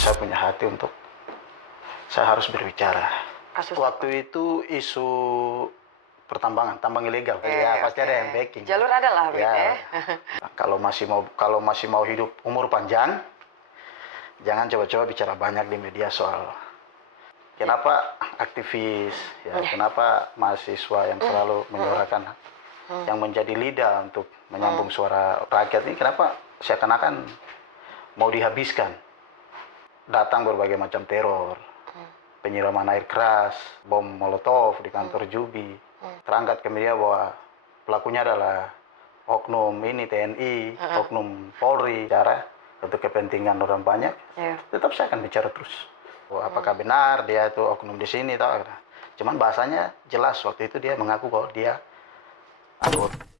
saya punya hati untuk saya harus berbicara. Kasus Waktu itu isu tambang ilegal. Pasti ada yang backing. jalur ada lah begitu ya. Kalau masih mau hidup umur panjang, jangan coba-coba bicara banyak di media soal kenapa aktivis, kenapa mahasiswa yang selalu menyuarakan, yang menjadi lidah untuk menyambung suara rakyat ini, kenapa seakan-akan mau dihabiskan. Datang berbagai macam teror, penyiraman air keras, bom molotov di kantor Jubi. Terangkat ke media bahwa pelakunya adalah oknum ini TNI, oknum Polri, cara untuk kepentingan orang banyak. Tetap saya akan bicara terus. Apakah benar dia itu oknum di sini? Cuman bahasanya jelas waktu itu dia mengaku bahwa dia anggota.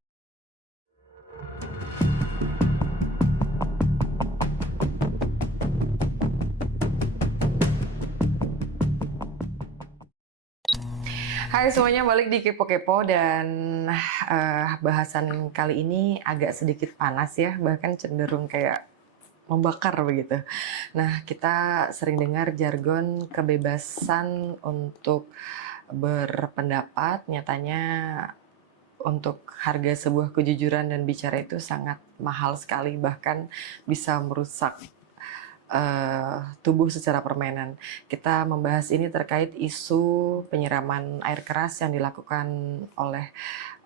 Hai semuanya, balik di Kepo-Kepo dan bahasan kali ini agak sedikit panas ya, bahkan cenderung kayak membakar begitu. Nah, kita sering dengar jargon kebebasan untuk berpendapat, nyatanya untuk harga sebuah kejujuran dan bicara itu sangat mahal sekali, bahkan bisa merusak tubuh secara permanen. Kita membahas ini terkait isu penyiraman air keras yang dilakukan oleh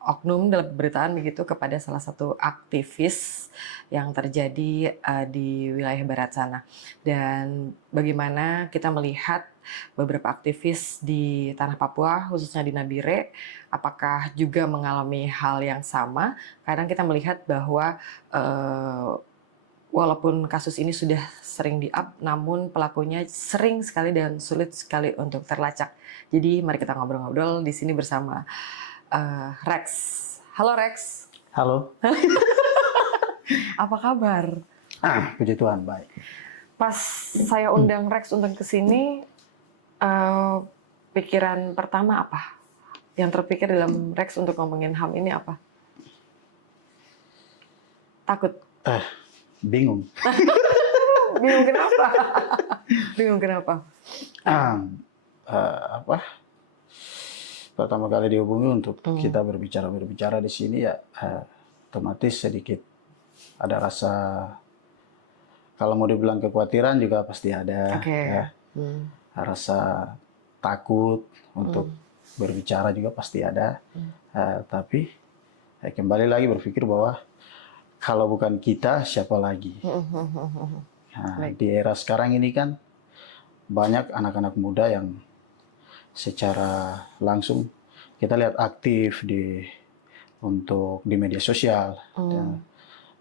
oknum dalam pemberitaan begitu kepada salah satu aktivis yang terjadi di wilayah barat sana. Dan bagaimana kita melihat beberapa aktivis di tanah Papua, khususnya di Nabire, apakah juga mengalami hal yang sama? Kadang kita melihat bahwa walaupun kasus ini sudah sering di-up, namun pelakunya sering sekali dan sulit sekali untuk terlacak. Jadi mari kita ngobrol-ngobrol di sini bersama Rex. Halo Rex. Halo. Apa kabar? Puji Tuhan, baik. Pas saya undang Rex untuk kesini, pikiran pertama apa? Yang terpikir dalam Rex untuk ngomongin HAM ini apa? Takut? Bingung. Bingung kenapa? Bingung kenapa? Pertama kali dihubungi untuk kita berbicara di sini ya, otomatis sedikit ada rasa, kalau mau dibilang kekhawatiran juga pasti ada. Rasa takut untuk berbicara juga pasti ada. Tapi kembali lagi berpikir bahwa kalau bukan kita, siapa lagi? Di era sekarang ini kan banyak anak-anak muda yang secara langsung kita lihat aktif untuk di media sosial.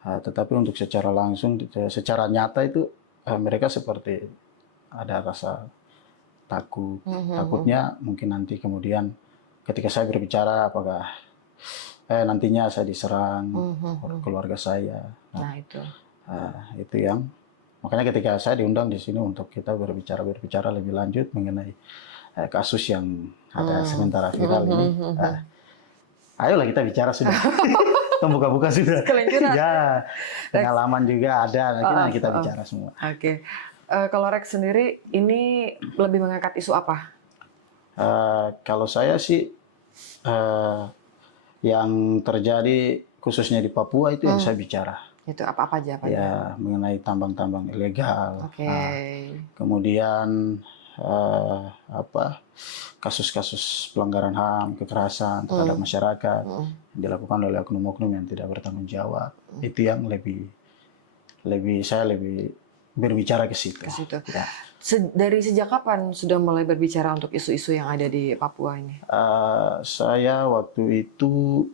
Tetapi untuk secara langsung, secara nyata itu mereka seperti ada rasa takut. Takutnya mungkin nanti kemudian ketika saya berbicara apakah nantinya saya diserang keluarga saya. Itu yang makanya ketika saya diundang di sini untuk kita berbicara lebih lanjut mengenai kasus yang ada sementara viral ini. Ayolah kita bicara sudah. Buka-buka sudah. Ya, pengalaman juga ada. Nanti kita bicara semua. Kalau Rex sendiri ini lebih mengangkat isu apa? Kalau saya sih yang terjadi khususnya di Papua itu yang saya bicara. Itu apa aja? Ya, mengenai tambang-tambang ilegal. Kemudian kasus-kasus pelanggaran HAM, kekerasan terhadap masyarakat yang dilakukan oleh oknum-oknum yang tidak bertanggung jawab. Itu yang saya lebih berbicara ke situ. Ya. Dari sejak kapan sudah mulai berbicara untuk isu-isu yang ada di Papua ini? Saya waktu itu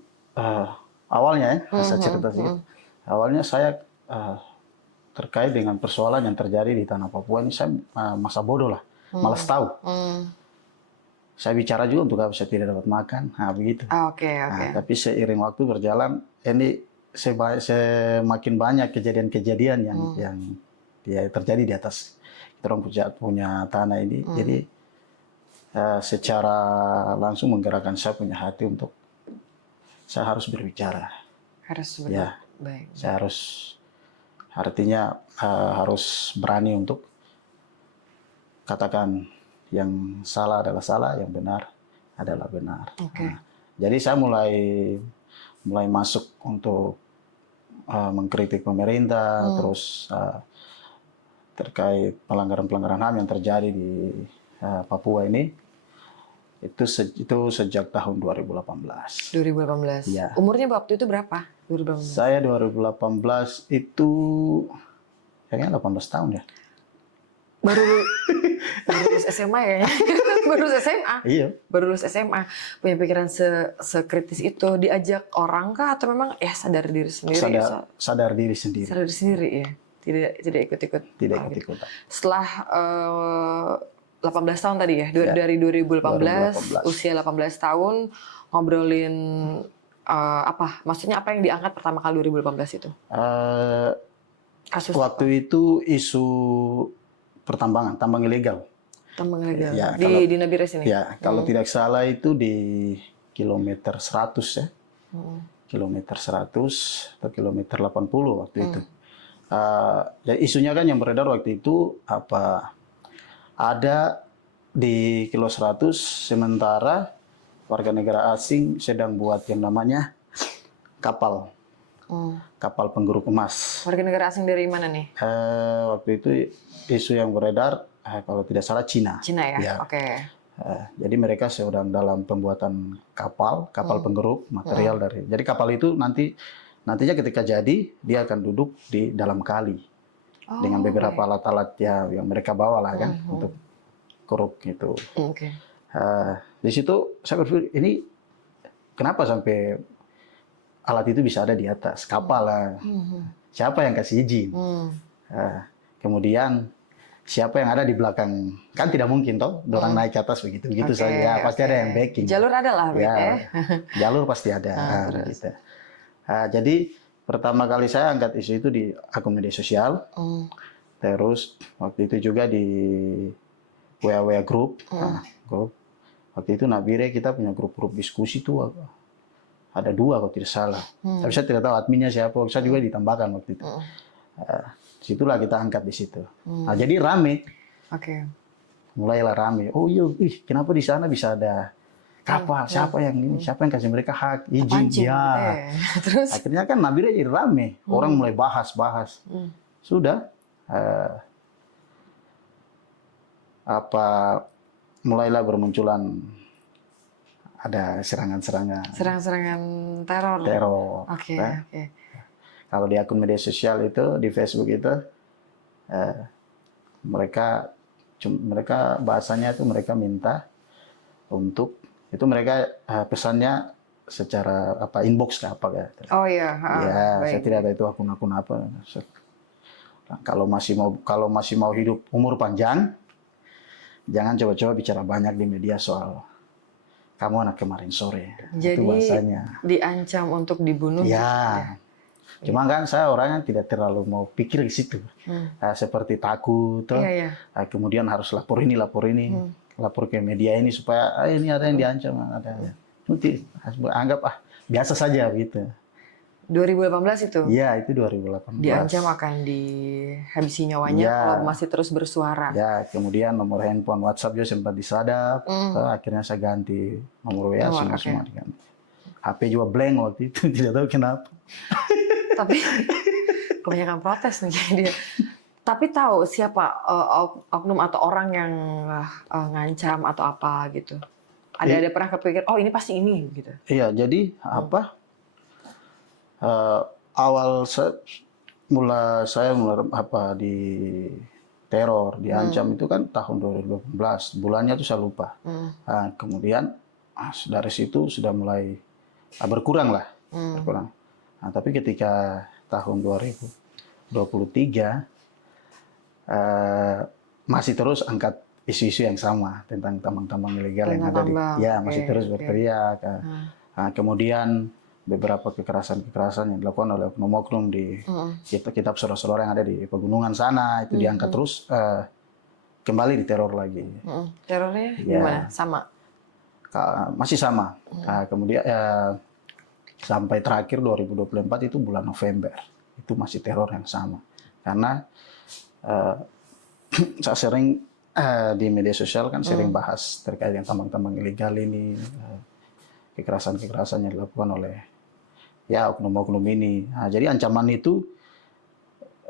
awalnya saya cerita sedikit. Awalnya saya terkait dengan persoalan yang terjadi di tanah Papua ini, saya masa bodoh lah, malas tahu. Saya bicara juga untuk apa saya tidak dapat makan, begitu. Tapi seiring waktu berjalan, ini semakin banyak kejadian-kejadian yang terjadi di atas kita punya tanah ini. Jadi secara langsung menggerakkan saya punya hati untuk saya harus berbicara. Saya harus, artinya harus berani untuk katakan yang salah adalah salah, yang benar adalah benar. Okay. Jadi saya mulai masuk untuk mengkritik pemerintah, terus terkait pelanggaran-pelanggaran HAM yang terjadi di Papua ini. Itu sejak tahun 2018. 2018. Ya. Umurnya waktu itu berapa? 2018. Saya 2018 itu kayaknya 18 tahun ya. Baru lulus SMA ya? Baru lulus SMA? Iya. Baru lulus SMA. Punya pikiran sekritis itu. Diajak orang kah atau memang sadar diri sendiri? Sadar diri sendiri. Sadar diri sendiri ya? Tidak ikut-ikut? Tidak ikut-ikut. Setelah 18 tahun tadi ya? Dari 2018, usia 18 tahun, ngobrolin apa? Maksudnya apa yang diangkat pertama kali 2018 itu? Kasus waktu apa? Itu isu pertambangan, tambang ilegal. Tambang ilegal. Ya, di Nabires ini? Ya, kalau tidak salah itu di kilometer 100 ya. Kilometer 100 atau kilometer 80 waktu itu. Ya, isunya kan yang beredar waktu itu ada di kilo 100 sementara warga negara asing sedang buat yang namanya kapal. Kapal penggeruk emas. Warga negara asing dari mana nih? Waktu itu isu yang beredar, kalau tidak salah Cina. Cina ya? Ya. Oke. Jadi mereka sedang dalam pembuatan kapal penggeruk material dari. Jadi kapal itu nantinya ketika jadi dia akan duduk di dalam kali dengan beberapa alat-alat ya yang mereka bawa lah kan untuk keruk gitu. Di situ saya berpikir ini kenapa sampai alat itu bisa ada di atas kapal lah. Siapa yang kasih izin? Kemudian siapa yang ada di belakang? Kan tidak mungkin toh, orang naik ke atas begitu saja. Pasti ada yang backing. Jalur ada lah, ya. Jalur pasti ada. Gitu. Jadi pertama kali saya angkat isu itu di akun media sosial. Terus waktu itu juga di WA group. Grup. Waktu itu Nabire kita punya grup-grup diskusi tuh. Ada 2 kalau tidak salah. Tapi saya tidak tahu adminnya siapa. Saya juga ditambahkan waktu itu. Situlah kita angkat di situ. Nah, jadi rame. Mulailah rame. Oh iya, kenapa di sana bisa ada kapal? Siapa yang ini? Siapa yang kasih mereka hak izin? Ya. Terus akhirnya kan Nabire jadi rame. Orang mulai bahas. Sudah. Mulailah bermunculan ada serangan-serangan teror. Kalau di akun media sosial itu, di Facebook itu, mereka bahasanya itu mereka minta untuk itu mereka pesannya secara inbox ke apa ya? Oh iya. Saya tidak tahu itu akun-akun apa. Kalau masih mau hidup umur panjang, jangan coba-coba bicara banyak di media soal kamu anak kemarin sore. Jadi, itu bahasanya. Diancam untuk dibunuh. Ya. Cuma kan saya orangnya tidak terlalu mau pikir ke situ. Seperti takut. Kemudian harus lapor ini. Lapor ke media ini supaya ini ada yang diancam. Anggap biasa saja gitu. 2018 itu? Iya, itu 2018. Diancam akan dihabisi nyawanya kalau masih terus bersuara. Ya, kemudian nomor handphone WhatsApp juga sempat disadap. Akhirnya saya ganti nomor WA semua diganti. HP juga blank waktu itu, tidak tahu kenapa. Tapi kebanyakan protes nih dia. Tapi tahu siapa oknum atau orang yang ngancam atau apa gitu? Ada pernah kepikir, oh ini pasti ini gitu? Iya, jadi awal saya mulai di teror, diancam itu kan tahun 2018, bulannya itu saya lupa. Kemudian dari situ sudah mulai berkurang lah, berkurang. Nah, tapi ketika tahun 2023 masih terus angkat isu-isu yang sama tentang tambang-tambang ilegal yang ada masih terus berteriak. Kemudian beberapa kekerasan yang dilakukan oleh oknum-oknum di kitab saudara-saudara yang ada di pegunungan sana itu diangkat terus kembali diteror lagi. Terornya gimana? Sama? Masih sama. Kemudian sampai terakhir 2024 itu bulan November itu masih teror yang sama karena saya sering di media sosial kan sering bahas terkait yang tambang-tambang ilegal ini, kekerasan-kekerasan yang dilakukan oleh ya oknum-oknum ini. Nah, jadi ancaman itu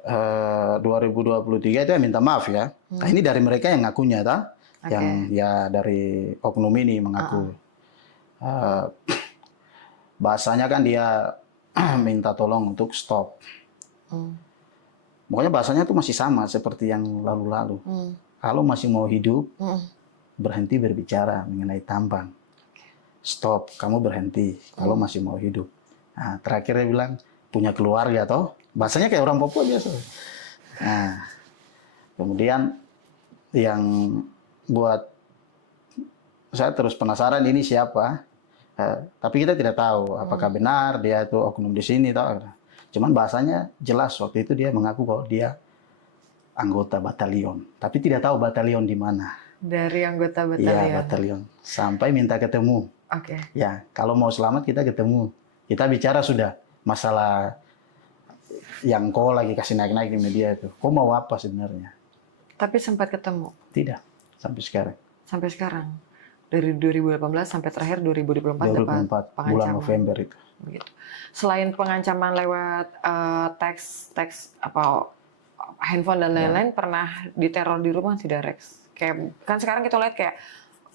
2023 itu ya minta maaf ya. Nah, ini dari mereka yang ngakunya, yang ya dari oknum ini mengaku. Bahasanya kan dia minta tolong untuk stop. Pokoknya bahasanya tuh masih sama seperti yang lalu-lalu. Kalau masih mau hidup, berhenti berbicara mengenai tambang. Stop, kamu berhenti kalau masih mau hidup. Nah, terakhir dia bilang, punya keluarga toh. Bahasanya kayak orang Papua biasa. Nah, kemudian yang buat saya terus penasaran ini siapa. Tapi kita tidak tahu apakah benar dia itu oknum di sini toh. Cuman bahasanya jelas waktu itu dia mengaku kalau dia anggota batalion, tapi tidak tahu batalion di mana. Dari anggota batalion. Iya, batalion. Sampai minta ketemu. Oke. Ya, kalau mau selamat kita ketemu. Kita bicara sudah masalah yang kau lagi kasih naik-naik di media itu. Kau mau apa sebenarnya? Tapi sempat ketemu? Tidak, sampai sekarang. Sampai sekarang? Dari 2018 sampai terakhir 2024 dapat pengancaman. Bulan November itu. Begitu. Selain pengancaman lewat teks apa handphone dan lain-lain, pernah diteror di rumah tidak, Rex? Kayak kan sekarang kita lihat kayak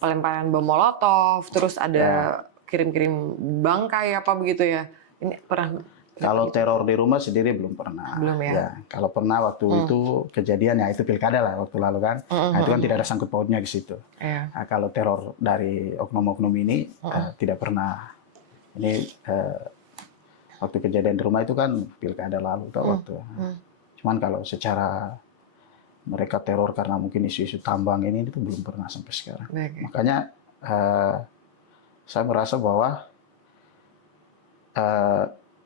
pelemparan bom molotov, terus ada kirim-kirim bangkai apa begitu ya. Ini pernah? Kalau teror di rumah sendiri belum pernah. Belum ya? Kalau pernah waktu itu kejadian ya itu pilkada lah waktu lalu kan. Nah, itu kan tidak ada sangkut pautnya ke situ. Nah, kalau teror dari oknum-oknum ini tidak pernah. Ini waktu kejadian di rumah itu kan pilkada lalu waktu. Cuman kalau secara mereka teror karena mungkin isu-isu tambang ini itu belum pernah sampai sekarang. Makanya saya merasa bahwa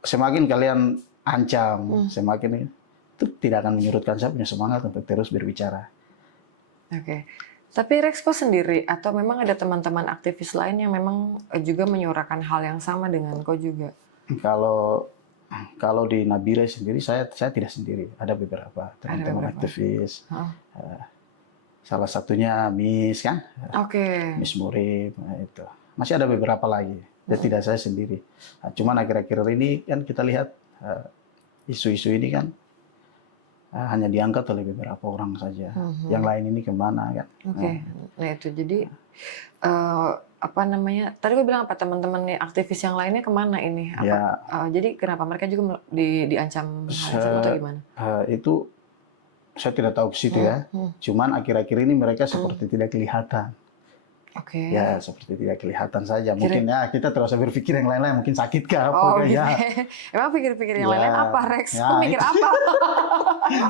semakin kalian ancam, semakin itu tidak akan menyurutkan saya punya semangat untuk terus berbicara. Oke. Tapi Rex kok sendiri atau memang ada teman-teman aktivis lain yang memang juga menyuarakan hal yang sama dengan kau juga? Kalau di Nabire sendiri saya tidak sendiri, ada beberapa teman-teman aktivis. Salah satunya Miss kan, Miss Murib, itu masih ada beberapa lagi. Dan tidak saya sendiri. Nah, cuman akhir-akhir ini kan kita lihat isu-isu ini kan hanya diangkat oleh beberapa orang saja. Yang lain ini kemana kan? Nah itu jadi apa namanya? Tadi gue bilang apa teman-teman nih aktivis yang lainnya kemana ini? Jadi kenapa mereka juga diancam atau gimana? Itu saya tidak tahu ke situ ya. Cuman akhir-akhir ini mereka seperti tidak kelihatan. Ya seperti tidak kelihatan saja. Mungkin ya kita terus berpikir yang lain-lain mungkin sakit kah? Gitu. Ya. Emang pikir-pikir yang lain-lain apa, Rex? Kau mikir apa?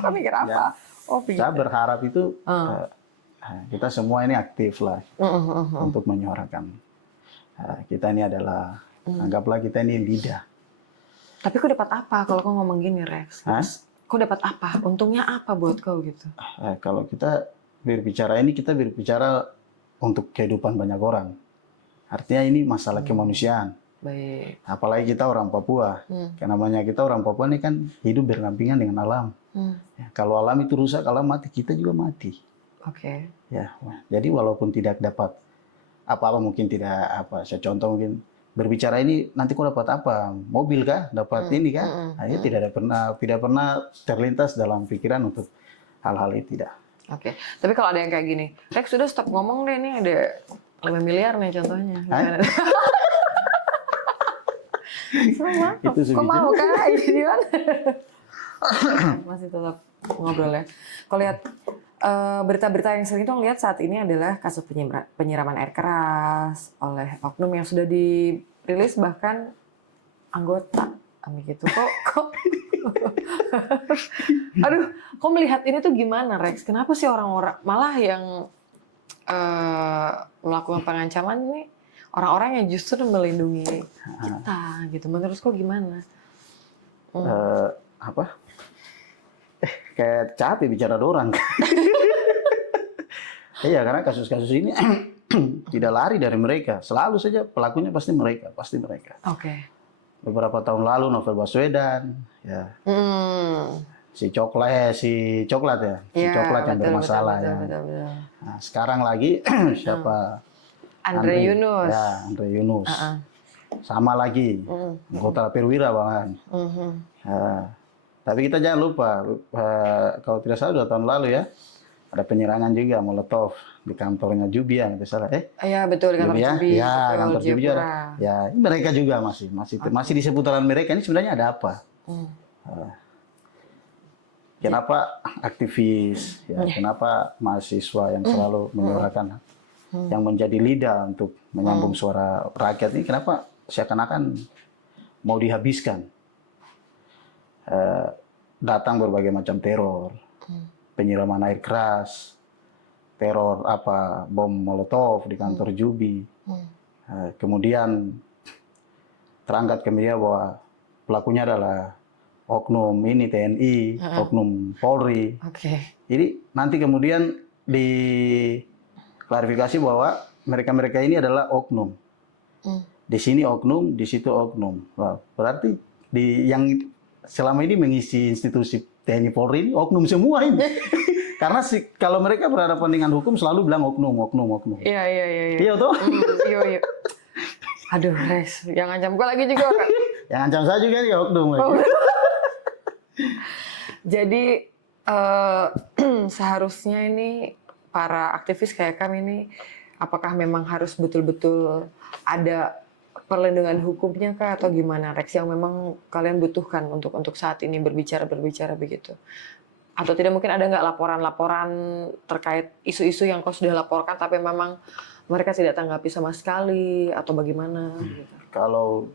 Kau mikir apa? Saya berharap itu kita semua ini aktif lah untuk menyuarakan. Kita ini adalah anggaplah kita ini lidah. Tapi kau dapat apa kalau kau ngomong gini, Rex? Kau dapat apa? Untungnya apa buat kau gitu? Kalau kita berbicara ini kita berbicara untuk kehidupan banyak orang. Artinya ini masalah kemanusiaan. Baik. Apalagi kita orang Papua. Karena namanya kita orang Papua ini kan hidup berdampingan dengan alam. Ya, kalau alam itu rusak, alam mati, kita juga mati. Ya, jadi walaupun tidak dapat apa-apa, mungkin tidak apa. Saya contoh mungkin berbicara ini nanti kau dapat apa? Mobil kah? Dapat ini kah? Nah, ini tidak pernah terlintas dalam pikiran untuk hal-hal itu tidak. Tapi kalau ada yang kayak gini, Rex sudah stop ngomong deh, ini ada 5 miliar nih contohnya. Itu kok mau kan? Gimana? Masih tetap ngobrol ya. Kalau lihat berita-berita yang sering itu lihat saat ini adalah kasus penyiraman air keras oleh oknum yang sudah dirilis bahkan anggota. Gitu kok aduh, kok melihat ini tuh gimana, Rex? Kenapa sih orang-orang malah yang melakukan pengancaman ini orang-orang yang justru melindungi kita gitu? Menurut kok gimana? Kayak capek bicara dorang. Iya, karena kasus-kasus ini tidak lari dari mereka. Selalu saja pelakunya pasti mereka. Beberapa tahun lalu Novel Baswedan, ya si coklat ya, si Ya, coklat yang betul, bermasalah betul, ya. betul, betul, betul. Nah, sekarang lagi siapa? Andre Yunus. Ya, Andre Yunus. Uh-uh. Sama lagi, anggota Perwira bahkan. Nah, tapi kita jangan lupa, kalau tidak salah 2 tahun lalu ya, ada penyerangan juga Molotov di kantornya Jubi ya, tidak salah. Iya betul, kantor Jubi ya, Jubi, ya betul, kantor Jubi juga. Jayapura. Ya, mereka juga masih di seputaran mereka ini sebenarnya ada apa? Kenapa aktivis, ya, kenapa mahasiswa yang selalu menyuarakan, yang menjadi lidah untuk menyambung suara rakyat ini, kenapa seakan-akan mau dihabiskan? Datang berbagai macam teror, penyiraman air keras, teror bom Molotov di kantor Jubi. Kemudian terangkat ke media bahwa pelakunya adalah oknum ini TNI, oknum Polri. Jadi nanti kemudian diklarifikasi bahwa mereka-mereka ini adalah oknum. Di sini oknum, di situ oknum. Wah, berarti yang selama ini mengisi institusi TNI Polri ini oknum semua ini. Karena kalau mereka berhadapan dengan hukum selalu bilang oknum. Iya. Iya toh? Iya. Aduh, Rex, yang ngancam gue lagi juga kan? Yang ngancam saya juga ya oknum lagi. Jadi seharusnya ini para aktivis kayak kami ini, apakah memang harus betul-betul ada perlindungan hukumnya kah atau gimana, Rex, yang memang kalian butuhkan untuk saat ini berbicara begitu? Atau tidak mungkin ada nggak laporan-laporan terkait isu-isu yang kau sudah laporkan tapi memang mereka tidak tanggapi sama sekali atau bagaimana? Kalau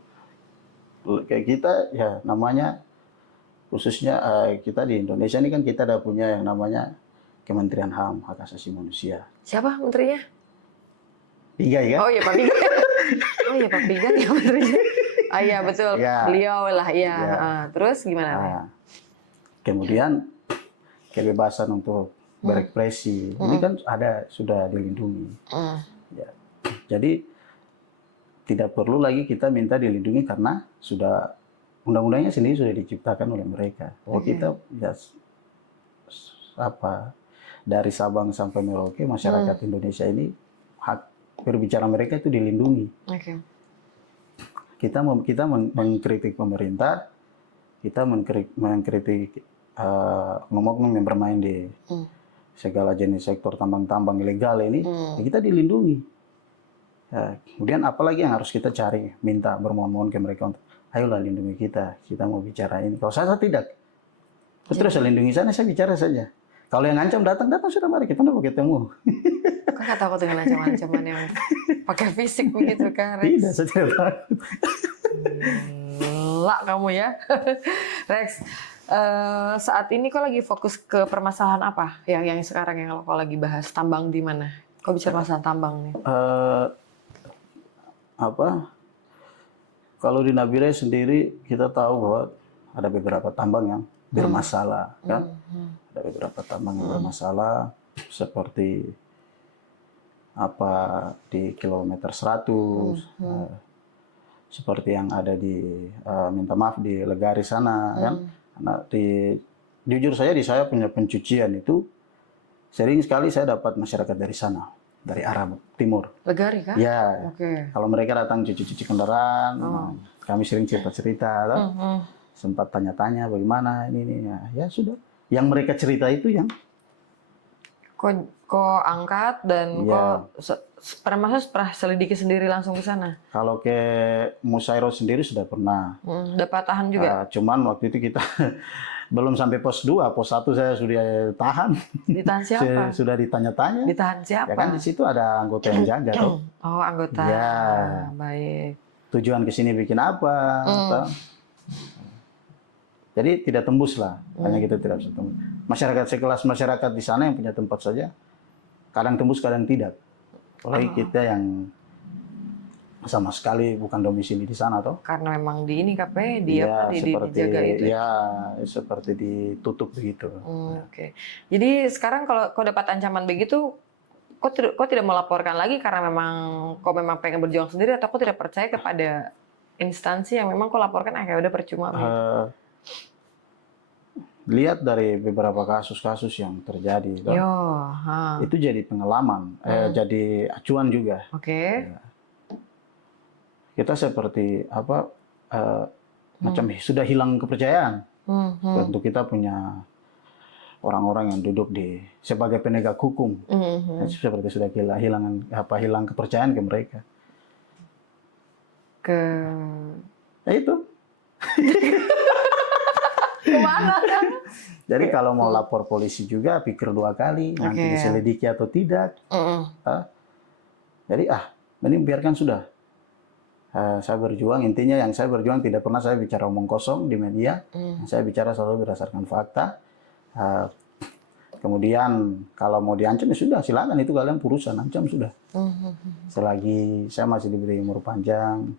kayak kita ya namanya, khususnya kita di Indonesia ini kan kita ada punya yang namanya Kementerian HAM, Hak Asasi Manusia. Siapa menterinya? Pigai kan? Oh iya Pak Pigai. Oh iya Pak Pigai ya menterinya. Ah iya betul, ya. Beliau lah iya. Ya. Terus gimana? Kemudian kebebasan untuk berekspresi ini kan sudah dilindungi. Ya. Jadi tidak perlu lagi kita minta dilindungi karena sudah undang-undangnya sendiri sudah diciptakan oleh mereka. Bahwa kita ya dari Sabang sampai Merauke masyarakat Indonesia ini hak berbicara mereka itu dilindungi. Kita mengkritik pemerintah, kita mengkritik oknum-oknum yang bermain di segala jenis sektor tambang-tambang ilegal ini, ya kita dilindungi. Ya, kemudian apalagi yang harus kita cari, minta bermohon-mohon ke mereka untuk ayolah lindungi kita mau bicara ini. Kalau saya tidak, terus saya lindungi sana, saya bicara saja. Kalau yang ngancam datang sudah, mari kita mau ketemu. Kok nggak takut dengan ancaman-ancaman yang pakai fisik begitu kan, Rex? Tidak, saya tidak takut. Gila kamu ya. Rex, saat ini kok lagi fokus ke permasalahan apa? Yang sekarang yang kau lagi bahas, tambang di mana? Kau bicara masalah tambang nih. Kalau di Nabire sendiri kita tahu bahwa ada beberapa tambang yang bermasalah, kan? Ada beberapa tambang yang bermasalah, seperti di kilometer 100, seperti yang ada di minta maaf di Legari sana, kan? Karena jujur saya punya pencucian itu sering sekali saya dapat masyarakat dari sana, dari arah timur. Legari kan? Ya. Kalau mereka datang cuci-cuci kendaraan, kami sering cerita-cerita, sempat tanya-tanya bagaimana ini. Ya sudah. Yang mereka cerita itu yang kok angkat dan kok pernah selidiki sendiri langsung ke sana? Kalau ke Musairo sendiri sudah pernah. Dapat tahan juga? Cuman waktu itu kita belum sampai pos 2, pos 1 saya sudah tahan. Ditahan siapa? Sudah ditanya-tanya. Ditahan siapa? Ya kan di situ ada anggota yang jaga tuh. Oh, anggota. Ya. Baik. Tujuan ke sini bikin apa? Jadi tidak tembus lah, hanya kita tidak bisa tembus. Masyarakat sekelas masyarakat di sana yang punya tempat saja, kadang tembus, kadang tidak. Apalagi kita yang sama sekali bukan domisili di sana toh. Karena memang di ini KP dijaga itu. Ya, seperti ditutup begitu. Jadi sekarang kalau kau dapat ancaman begitu, kau tidak melaporkan lagi karena kau memang pengen berjuang sendiri, atau kau tidak percaya kepada instansi yang memang kau laporkan kayak udah percuma. lihat dari beberapa kasus-kasus yang terjadi, Yo, itu jadi pengalaman, jadi acuan juga. Oke. Ya. Kita seperti apa? Macam sudah hilang kepercayaan. Untuk kita punya orang-orang yang duduk sebagai penegak hukum, seperti sudah hilang kepercayaan ke mereka. Ya itu. Kemana? Jadi kalau mau lapor polisi juga pikir 2 kali, nanti diselidiki atau tidak. Jadi mending biarkan sudah. Saya berjuang, intinya yang saya berjuang tidak pernah saya bicara omong kosong di media. Saya bicara selalu berdasarkan fakta. Kemudian kalau mau diancam ya sudah, silakan, itu kalian urusan, ancam sudah. Selagi saya masih diberi umur panjang,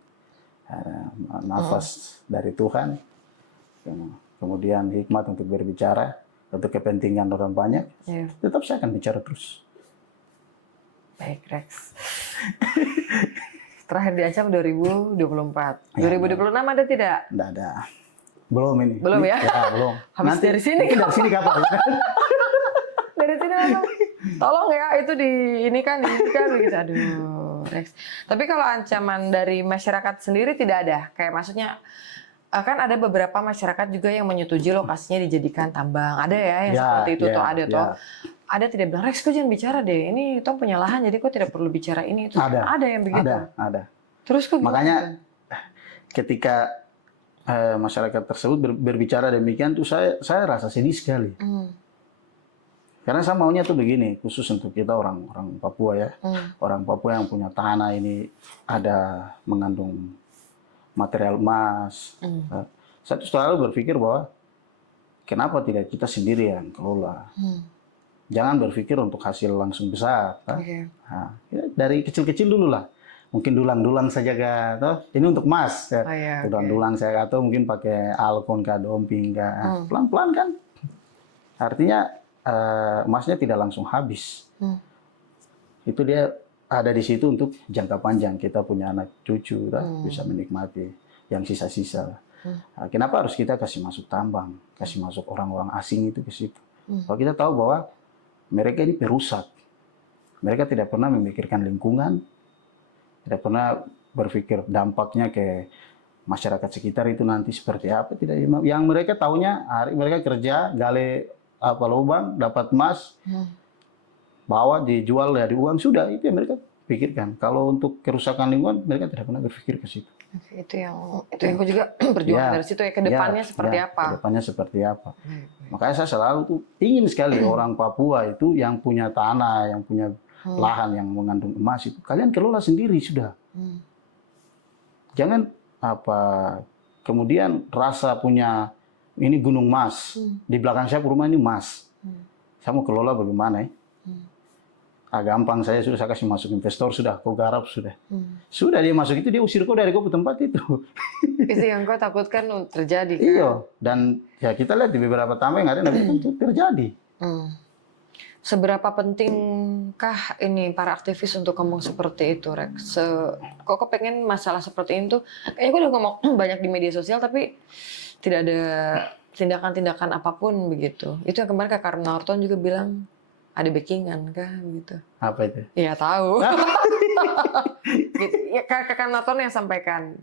nafas dari Tuhan, kemudian hikmat untuk berbicara untuk kepentingan orang banyak, tetap saya akan bicara terus. Baik, Rex. Terakhir diancam 2024. 2026 ada tidak? Tidak ada. Belum ini. Belum ya? Ya, belum. Habis nanti dari sini dari sini kapan? Dari sini langsung. Tolong ya, itu ini kan begitu. Aduh, Rex. Tapi kalau ancaman dari masyarakat sendiri tidak ada. Kayak maksudnya kan ada beberapa masyarakat juga yang menyetujui lokasinya dijadikan tambang. Ada ya yang seperti itu tuh ada tuh. Ada tidak bilang, Rex, kok jangan bicara deh. Ini Tom punya lahan, jadi kok tidak perlu bicara ini itu. Ada yang begitu. Ada. Terus kok makanya ketika masyarakat tersebut berbicara demikian tuh saya rasa sedih sekali. Karena saya maunya tuh begini, khusus untuk kita orang Papua ya. Orang Papua yang punya tanah ini ada mengandung material emas. Saya tuh selalu berpikir bahwa kenapa tidak kita sendiri yang kelola. Jangan berpikir untuk hasil langsung besar. Nah, dari kecil-kecil dulu lah. Mungkin dulang-dulang saja kah? Ini untuk emas. Dulang-dulang saya atau mungkin pakai alkon kah, domping kah. Pelan-pelan kan. Artinya emasnya tidak langsung habis. Itu dia ada di situ untuk jangka panjang. Kita punya anak cucu, bisa menikmati yang sisa-sisa. Nah, kenapa harus kita kasih masuk tambang, kasih masuk orang-orang asing itu ke situ? Kalau kita tahu bahwa mereka ini perusak. Mereka tidak pernah memikirkan lingkungan, tidak pernah berpikir dampaknya ke masyarakat sekitar itu nanti seperti apa. Tidak. Yang mereka tahunya, mereka kerja, gali lubang, dapat emas, bawa, dijual dari uang, sudah. Itu yang mereka pikirkan. Kalau untuk kerusakan lingkungan, mereka tidak pernah berpikir ke situ. Itu yang aku juga berjuang dari situ ya, ke depannya seperti apa. Ke depannya seperti apa. Makanya saya selalu tuh ingin sekali orang Papua itu yang punya tanah, yang punya lahan yang mengandung emas itu kalian kelola sendiri sudah. Jangan kemudian rasa punya ini gunung emas, di belakang saya rumah ini emas. Saya mau kelola bagaimana ya? Gampang, saya kasih masuk investor, sudah kau garap sudah. Sudah dia masuk itu, dia usir kau dari kau tempat itu. Itu yang kau takutkan terjadi kan? Iya, dan ya kita lihat di beberapa tambang yang ada itu terjadi. Seberapa pentingkah ini para aktivis untuk ngomong seperti itu, Rex? Kok pengen masalah seperti itu? Kayaknya gue udah ngomong banyak di media sosial, tapi tidak ada tindakan-tindakan apapun begitu. Itu yang kemarin Kak Norton juga bilang, ada backingan kah gitu. Apa itu? Iya tahu. Ya, Kak Norton yang sampaikan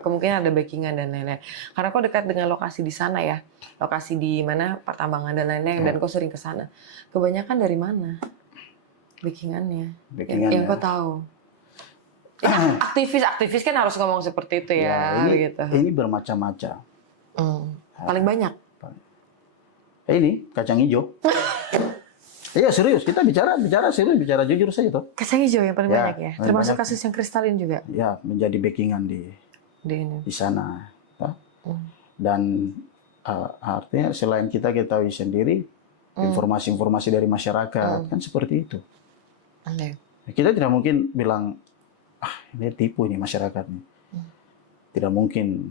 kemungkinan ada backingan dan lain-lain. Karena kau dekat dengan lokasi di sana ya, lokasi di mana pertambangan dan lain-lain, dan kau sering ke sana. Kebanyakan dari mana backingannya? Yang kau tahu. Ya, aktivis kan harus ngomong seperti itu ya gitu. Ini bermacam-macam. Paling banyak. Ini kacang hijau. Iya serius, kita bicara serius, bicara jujur saja toh. Kacang hijau yang paling banyak ya, termasuk kasus yang kristalin juga. Ya, menjadi backingan di sana. Dan artinya selain kita ketahui sendiri, informasi-informasi dari masyarakat kan seperti itu. Kita tidak mungkin bilang, ini tipu ini masyarakat nih. Tidak mungkin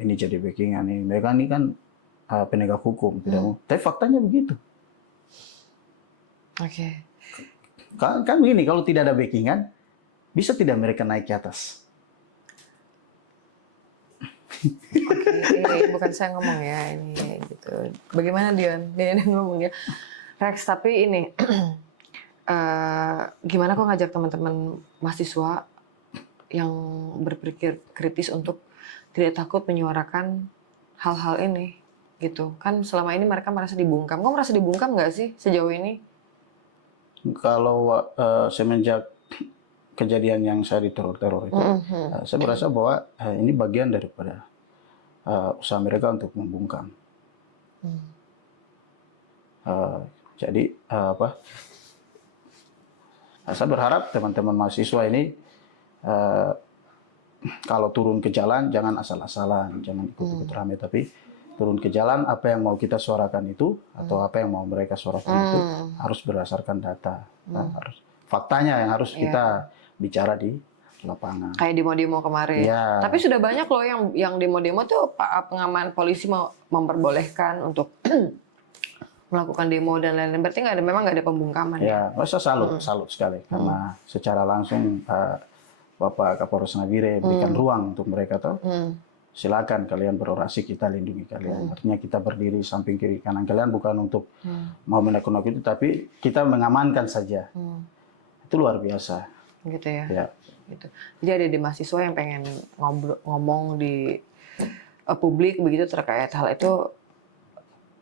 ini jadi backingan ini. Mereka ini kan penegak hukum, tidak mungkin. Tapi faktanya begitu. Kan begini, kalau tidak ada backingan, bisa tidak mereka naik ke atas? Ini bukan saya ngomong ya, ini gitu. Bagaimana Dion? Dia ngomong ya. Rex, tapi ini gimana kok ngajak teman-teman mahasiswa yang berpikir kritis untuk tidak takut menyuarakan hal-hal ini gitu. Kan selama ini mereka merasa dibungkam. Kok merasa dibungkam nggak sih sejauh ini? Kalau semenjak kejadian yang saya diteror-teror itu, saya merasa bahwa ini bagian daripada usaha mereka untuk membungkam. Jadi saya berharap teman-teman mahasiswa ini kalau turun ke jalan jangan asal-asalan, jangan ikut-ikut ramai, tapi turun ke jalan apa yang mau kita suarakan itu atau apa yang mau mereka suarakan itu harus berdasarkan data, harus faktanya yang harus kita bicara di lapangan. Kayak demo-demo kemarin. Ya. Tapi sudah banyak loh yang demo-demo tuh pengaman polisi mau memperbolehkan untuk melakukan demo dan lain-lain. Berarti memang nggak ada pembungkaman ya? Saya salut sekali karena secara langsung Bapak Kapolres Nabire berikan ruang untuk mereka tuh. Silakan kalian berorasi, kita lindungi kalian. Artinya kita berdiri samping kiri kanan kalian bukan untuk mau menakut-nakuti, tapi kita mengamankan saja. Itu luar biasa. Gitu ya. Ya. Gitu. Jadi ada di mahasiswa yang pengen ngomong di publik begitu terkait hal itu,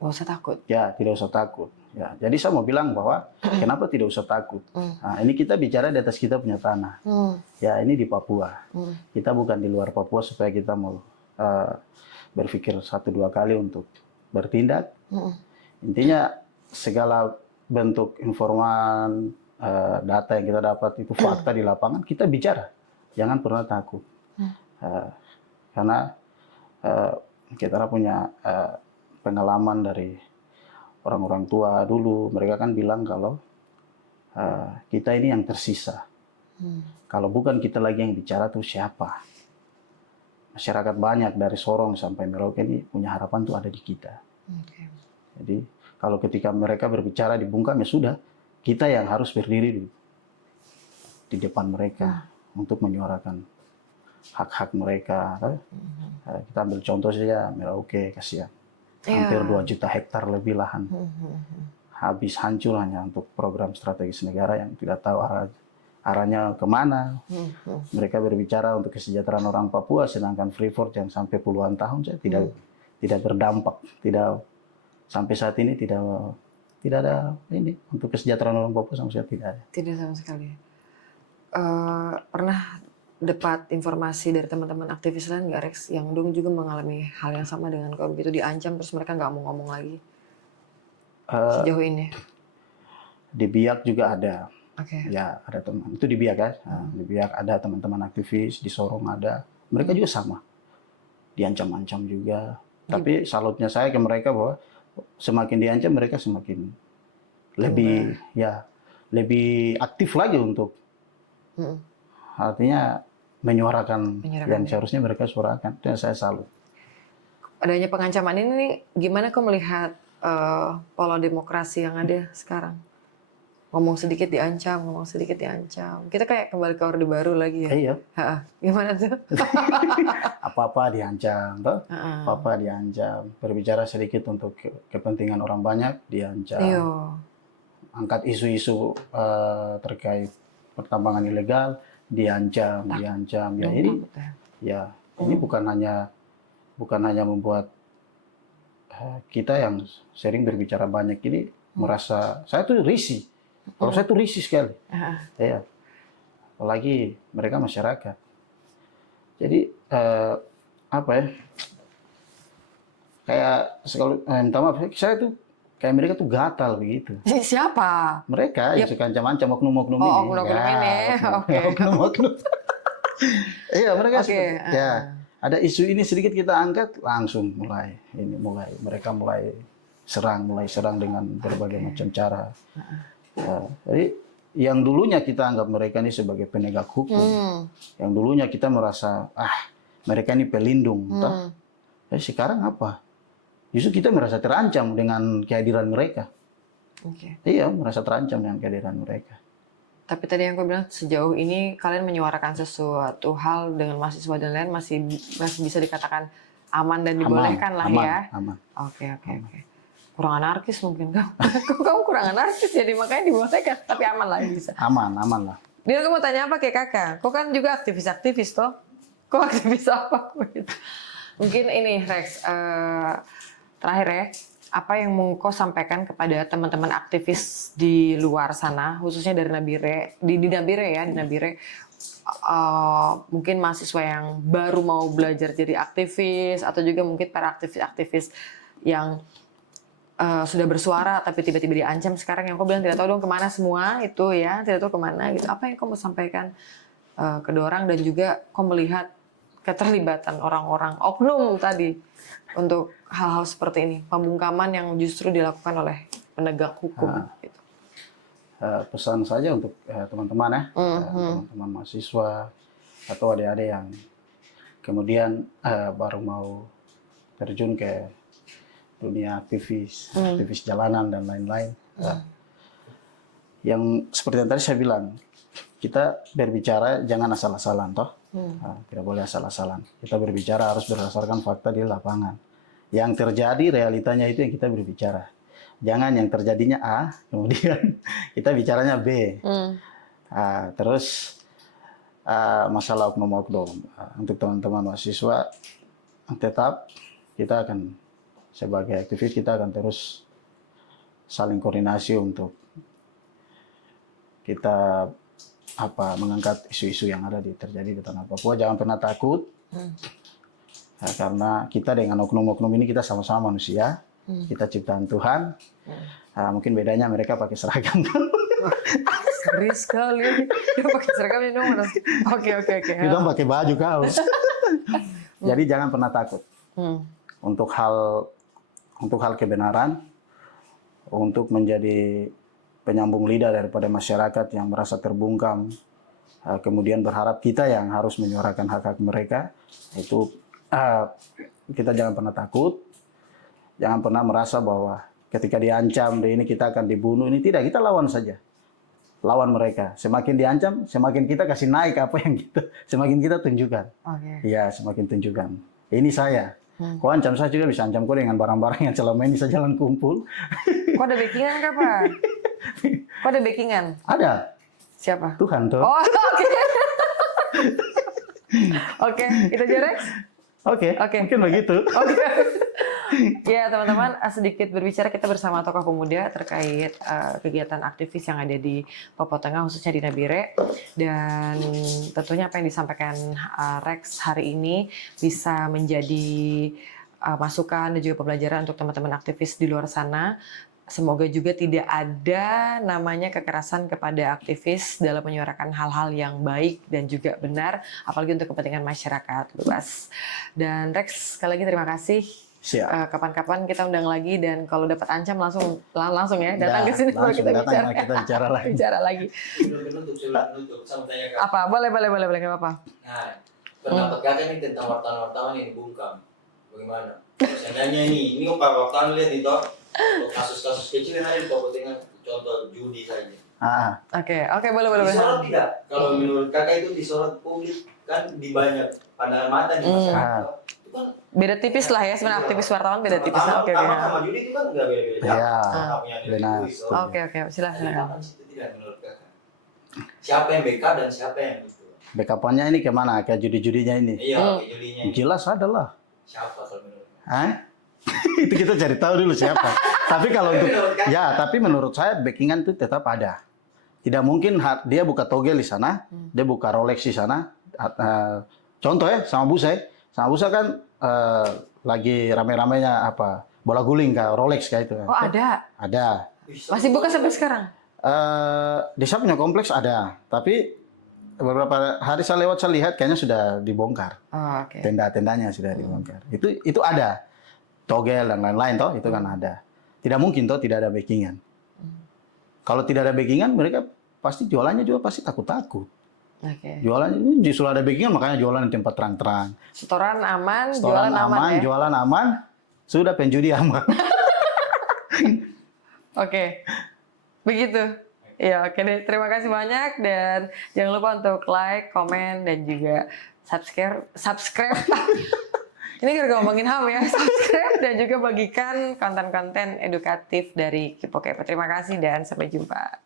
nggak usah takut. Ya, tidak usah takut. Ya, jadi saya mau bilang bahwa kenapa tidak usah takut. Nah, ini kita bicara di atas kita punya tanah. Ya, ini di Papua. Kita bukan di luar Papua supaya kita mau berpikir 1-2 kali untuk bertindak. Intinya segala bentuk informan, data yang kita dapat itu fakta di lapangan, kita bicara. Jangan pernah takut. Karena kita punya pengalaman dari orang-orang tua dulu, mereka kan bilang kalau kita ini yang tersisa. Kalau bukan kita lagi yang bicara tuh siapa? Masyarakat banyak dari Sorong sampai Merauke ini punya harapan tuh ada di kita. Jadi kalau ketika mereka berbicara dibungkam ya sudah, kita yang harus berdiri di depan mereka untuk menyuarakan hak-hak mereka. Kita ambil contoh saja Merauke, kasihan. Hampir 2 juta hektar lebih lahan. Habis hancur hanya untuk program strategis negara yang tidak tahu arahnya kemana. Mereka berbicara untuk kesejahteraan orang Papua, sedangkan Freeport yang sampai puluhan tahun saya tidak berdampak, tidak sampai saat ini tidak ada ini untuk kesejahteraan orang Papua sama sekali tidak ada. Tidak sama sekali. Pernah dapat informasi dari teman-teman aktivis lain nggak, Rex, yang dong juga mengalami hal yang sama dengan kau begitu, diancam terus mereka nggak mau ngomong lagi sejauh ini? Di Biak juga ada. Ya, ada teman. Itu di Biak kan. Di Biak ada teman-teman aktivis, di Sorong ada. Mereka juga sama. Diancam-ancam juga. Tapi salutnya saya ke mereka bahwa semakin diancam mereka semakin lebih aktif lagi untuk artinya menyuarakan yang seharusnya mereka suarakan. Dan saya salut. Adanya pengancaman ini gimana kau melihat pola demokrasi yang ada sekarang? Ngomong sedikit diancam, ngomong sedikit diancam. Kita kayak kembali ke Orde Baru lagi ya? Iya. Gimana tuh? Apa-apa diancam, toh? Apa-apa diancam. Berbicara sedikit untuk kepentingan orang banyak, diancam. Iyo. Angkat isu-isu terkait pertambangan ilegal, diancam. Ya ini, ini bukan hanya membuat kita yang sering berbicara banyak ini merasa, saya tuh risih. Kalau saya tuh risih sekali. Ya. Apalagi mereka masyarakat. Jadi apa ya? Kayak minta maaf, saya tuh kayak mereka tuh gatal begitu. Siapa? Mereka yang suka ancam-ancam oknum-oknum ini. Oknum-oknum ini. Oknum-oknum. Iya, mereka suka. Ya, ada isu ini sedikit kita angkat, langsung mereka mulai serang dengan berbagai macam cara. Jadi yang dulunya kita anggap mereka ini sebagai penegak hukum, yang dulunya kita merasa mereka ini pelindung, tapi sekarang apa? Justru kita merasa terancam dengan kehadiran mereka. Iya, merasa terancam dengan kehadiran mereka. Tapi tadi yang aku bilang, sejauh ini kalian menyuarakan sesuatu hal dengan mahasiswa dan lain masih bisa dikatakan aman dan dibolehkan lah aman, ya. Aman. Oke. Kurang anarkis mungkin kamu. Kamu kurang anarkis jadi makanya dibolehkan, tapi aman lah bisa. Aman lah. Dia aku mau tanya apa kayak kakak? Kok kan juga aktivis toh? Kok aktivis apa? Mungkin ini Rex, terakhir ya, apa yang mau kau sampaikan kepada teman-teman aktivis di luar sana, khususnya dari Nabire, di Nabire, mungkin mahasiswa yang baru mau belajar jadi aktivis, atau juga mungkin para aktivis-aktivis yang sudah bersuara tapi tiba-tiba diancam sekarang, yang kau bilang tidak tahu dong kemana semua itu ya, tidak tahu kemana gitu. Apa yang kau mau sampaikan ke dorang, dan juga kau melihat keterlibatan orang-orang oknum tadi untuk hal-hal seperti ini, pembungkaman yang justru dilakukan oleh penegak hukum. Gitu. Pesan saja untuk teman-teman ya, teman-teman mahasiswa atau adik-adik yang kemudian baru mau terjun ke dunia aktivis jalanan dan lain-lain. Yang seperti yang tadi saya bilang, kita berbicara jangan asal-asalan toh. Tidak boleh asal-asalan. Kita berbicara harus berdasarkan fakta di lapangan. Yang terjadi realitanya itu yang kita berbicara. Jangan yang terjadinya A, kemudian kita bicaranya B. Terus masalah oknum-oknum. Untuk teman-teman mahasiswa, tetap kita akan sebagai aktivis kita akan terus saling koordinasi untuk kita mengangkat isu-isu yang ada terjadi di tanah Papua. Jangan pernah takut, karena kita dengan oknum-oknum ini kita sama-sama manusia, kita ciptaan Tuhan. Mungkin bedanya mereka pakai seragam. Ngeri sekali, dia pakai seragam ini dong. Oke. Kita pakai baju kaos. Jadi jangan pernah takut untuk hal kebenaran, untuk menjadi penyambung lidah daripada masyarakat yang merasa terbungkam, kemudian berharap kita yang harus menyuarakan hak-hak mereka. Itu kita jangan pernah takut, jangan pernah merasa bahwa ketika diancam ini kita akan dibunuh. Ini tidak, kita lawan saja, lawan mereka. Semakin diancam, semakin kita kasih naik apa yang semakin kita tunjukkan. Ya, semakin tunjukkan. Ini saya. Kau ancam saya juga bisa ancam kau dengan barang-barang yang selama ini saya jalan kumpul. Kau ada backingan kah, Pak? Kau ada backingan? Ada. Siapa? Tuhan tuh. Oh, oke. Oke, itu aja Rex? Oke, mungkin begitu. Oke. Ya teman-teman, sedikit berbicara kita bersama tokoh pemuda terkait kegiatan aktivis yang ada di Papua Tengah, khususnya di Nabire. Dan tentunya apa yang disampaikan Rex hari ini bisa menjadi masukan dan juga pembelajaran untuk teman-teman aktivis di luar sana. Semoga juga tidak ada namanya kekerasan kepada aktivis dalam menyuarakan hal-hal yang baik dan juga benar, apalagi untuk kepentingan masyarakat luas. Dan Rex, sekali lagi terima kasih. Kapan-kapan kita undang lagi, dan kalau dapat ancam langsung ya datang ke sini baru kita bicara. Kita bicara lagi. Apa? Boleh nggak apa-apa. Nah, pendapat kakak nih tentang wartawan yang dibungkam, bagaimana? Seandainya ini wartawan lihat itu kasus-kasus kecil yang ada di Papua Tengah, contoh judi saja. Oke, boleh. Disorot tidak? Kalau menurut kakak itu disorot publik kan di banyak pandangan mata di masyarakat. Itu kan beda tipis lah ya sebenarnya, aktivis wartawan beda tipis. Oke. Sama judi itu kan nggak beda-beda. Iya, benar. Oke, silakan. Tidak menurut kakak. Siapa yang backup dan siapa yang itu? Backup-nya ini kemana? Ke judi-judinya ini? Iya, ke judinya. Jelas adalah. Siapa kalau menurut? Itu kita cari tahu dulu siapa. Tapi kalau untuk tapi menurut saya backingan itu tetap ada. Tidak mungkin dia buka togel di sana, dia buka Rolex di sana. Contoh ya, sama Busa kan lagi rame-ramenya bola guling kah, Rolex kayak itu. Oh ada. Ada. Masih buka sampai sekarang? Di saya punya kompleks ada, tapi beberapa hari saya lihat kayaknya sudah dibongkar. Tenda-tendanya sudah dibongkar. Itu ada. Togel dan lain-lain toh, itu kan ada. Tidak mungkin toh tidak ada backingan. Kalau tidak ada backingan, mereka pasti jualannya juga pasti takut-takut. Jualannya ini justru ada backingan, makanya jualan di tempat terang-terang. Setoran aman, jualan aman, sudah penjudi aman. Oke. Begitu. Ya, oke deh. Terima kasih banyak, dan jangan lupa untuk like, komen, dan juga subscribe. Ini gara-gara ngomongin HAM ya. Subscribe dan juga bagikan konten-konten edukatif dari Kipo Kepo. Terima kasih dan sampai jumpa.